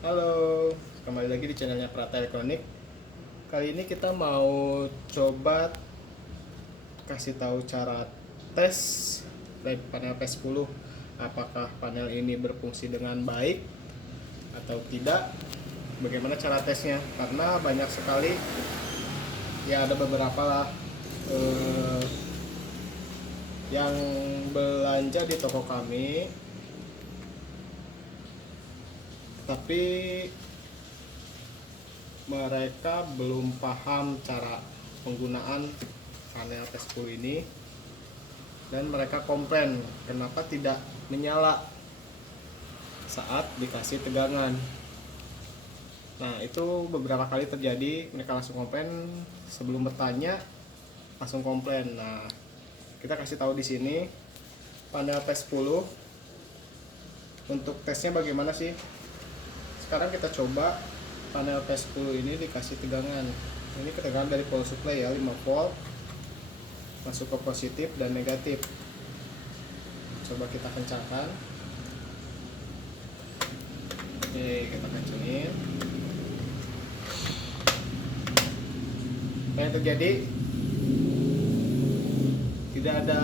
Halo, kembali lagi di channelnya Prata Elektronik. Kali ini kita mau coba kasih tahu cara tes dari panel P10. Apakah panel ini berfungsi dengan baik atau tidak? Bagaimana cara tesnya? Karena banyak sekali, ya ada beberapa lah eh, yang belanja di toko kami, tapi mereka belum paham cara penggunaan panel P10 ini, dan mereka komplain kenapa tidak menyala saat dikasih tegangan. Nah, itu beberapa kali terjadi, mereka langsung komplain sebelum bertanya, langsung komplain. Nah, kita kasih tahu di sini panel P10 untuk tesnya bagaimana sih. Sekarang kita coba panel P10 ini dikasih tegangan. Ini ketegangan dari power supply ya, 5 volt masuk ke positif dan negatif. Coba kita kencangkan. Oke, kita kencengin. Apa yang terjadi? Tidak ada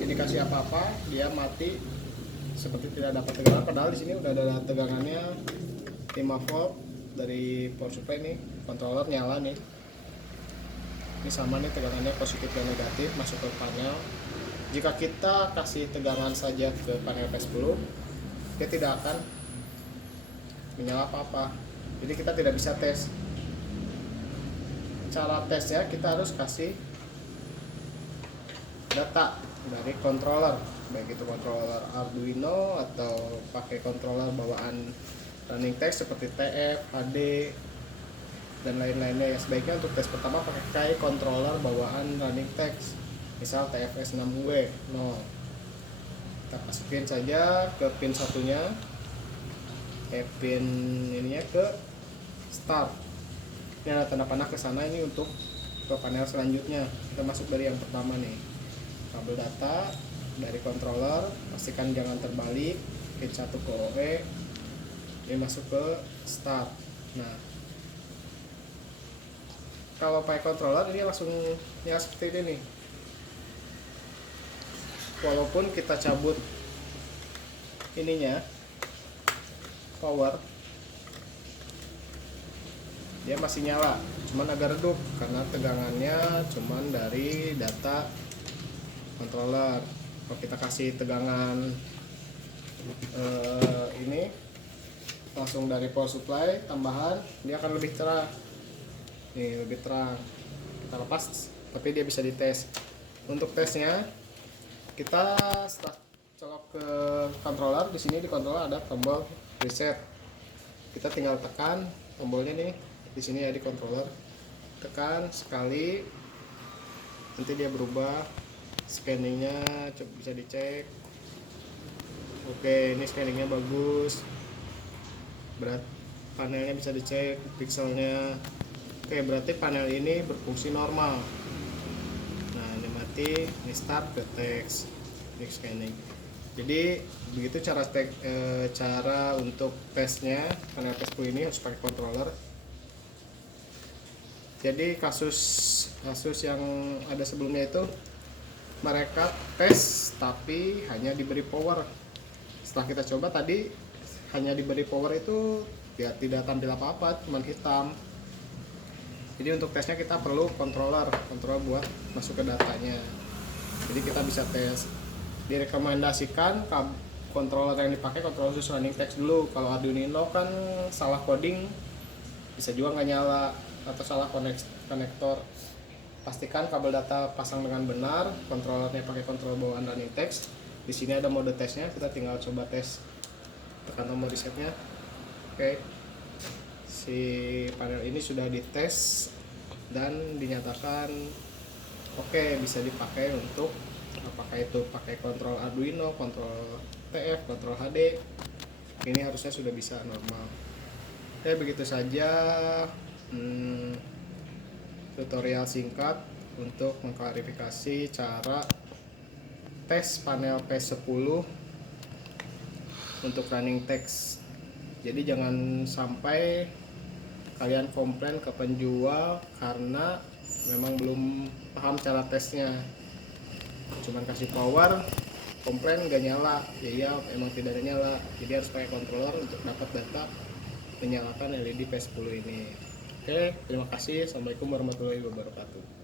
indikasi apa-apa, dia mati seperti tidak dapat tegangan, padahal di sini udah ada tegangannya 5 volt dari power supply nih, controller nyala nih. Ini sama nih tegangannya positif dan negatif masuk ke panel. Jika kita kasih tegangan saja ke panel P10, dia tidak akan menyala apa-apa. Jadi kita tidak bisa tes. Cara tesnya kita harus kasih data dari controller, baik itu controller Arduino atau pakai controller bawaan running text seperti TF, HD, dan lain-lainnya. Ya, sebaiknya untuk tes pertama pakai controller bawaan running text, misal TFS6W 0. Kita masukin saja ke pin satunya, pin ininya ke start. Ini ada tanda panah ke sana, ini untuk ke panel selanjutnya. Kita masuk dari yang pertama nih, kabel data dari controller, pastikan jangan terbalik, pin 1 ke OE, ini masuk ke start. Nah, kalau pakai controller ini langsung ya seperti ini nih. Walaupun kita cabut ininya power, dia masih nyala, cuman agak redup karena tegangannya cuman dari data controller. Kalau kita kasih tegangan ini langsung dari power supply tambahan, dia akan lebih terang. Nih, lebih terang. Kita lepas, tapi dia bisa dites. Untuk tesnya, kita setelah colok ke controller, di sini di controller ada tombol reset. Kita tinggal tekan tombolnya nih, di sini ya di controller. Tekan sekali, nanti dia berubah. Scanningnya bisa dicek. Oke, ini scanningnya bagus. Berat panelnya bisa dicek, pixelnya. Oke, berarti panel ini berfungsi normal. Nah, ini mati, ini start ke teks, ini scanning. Jadi begitu cara untuk tesnya panel P10 ini, harus pakai controller. Jadi kasus yang ada sebelumnya itu mereka tes tapi hanya diberi power. Setelah kita coba tadi, hanya diberi power itu ya tidak tampil apa-apa, cuma hitam. Jadi untuk tesnya kita perlu controller buat masuk ke datanya. Jadi kita bisa tes. Direkomendasikan controller yang dipakai controller khusus running text dulu. Kalau Arduino kan salah coding bisa juga nggak nyala, atau salah konektor. Pastikan kabel data pasang dengan benar, kontrolernya pakai kontrol bawaan running text. Di sini ada mode tesnya, kita tinggal coba tes. Tekan tombol resetnya. Oke. Si panel ini sudah dites dan dinyatakan oke, bisa dipakai untuk apakah itu pakai kontrol Arduino, kontrol TF, kontrol HD. Ini harusnya sudah bisa normal. Oke, begitu saja tutorial singkat untuk mengklarifikasi cara tes panel P10 untuk running text. Jadi jangan sampai kalian komplain ke penjual karena memang belum paham cara tesnya, cuman kasih power, komplain nggak nyala. Ya iya, emang tidak ada nyala, jadi harus pakai controller untuk dapat data menyalakan LED P10 ini. Oke, terima kasih. Assalamualaikum warahmatullahi wabarakatuh.